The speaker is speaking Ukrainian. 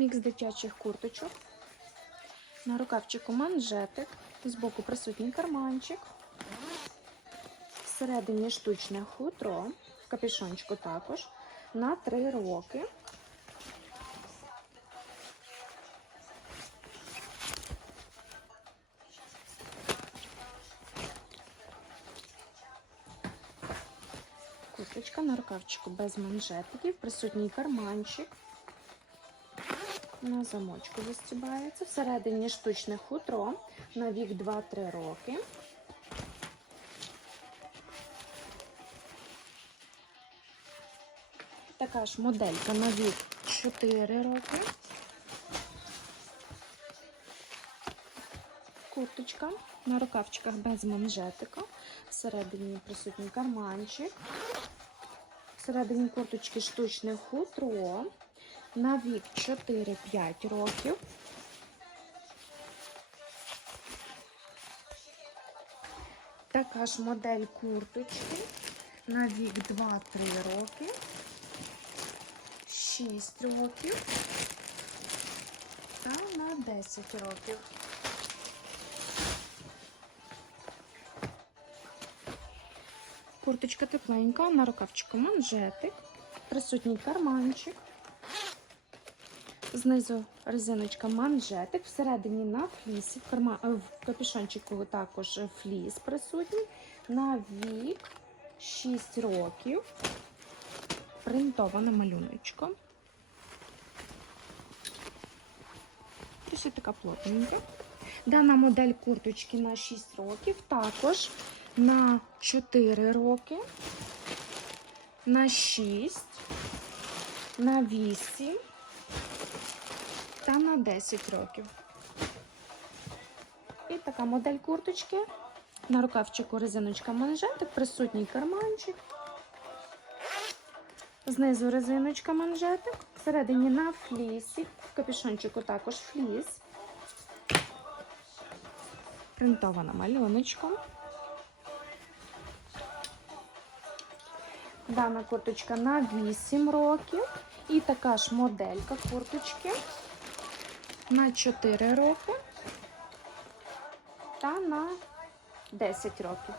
Мікс дитячих курточок. На рукавчику манжетик. Збоку присутній карманчик. Всередині штучне хутро. В капюшончику також. На 3 роки. Курточка на рукавчику без манжетиків, присутній карманчик. На замочку застібається. Всередині штучне хутро на вік 2-3 роки. Така ж моделька на вік 4 роки. Курточка на рукавчиках без манжетика. Всередині присутній карманчик. Всередині курточки штучне хутро. На вік 4-5 років. Така ж модель курточки на вік 2-3 роки. 6 років та на 10 років. Курточка тепленька, на рукавчику манжетик, присутній карманчик. Знизу резиночка манжетик, всередині на флісі, в, карма... е, в капюшончику також фліс присутній. На вік 6 років. Принтоване малюночко. Ось така плотненька. Дана модель курточки на 6 років, також на 4 роки, на 6, на 8 та на 10 років. І така модель курточки. На рукавчику резиночка манжетик, присутній карманчик. Знизу резиночка манжетик, всередині на флісі, в капюшончику також фліс. Принтована малюночком. Дана курточка на 8 років. І така ж моделька курточки на 4 роки та на 10 років.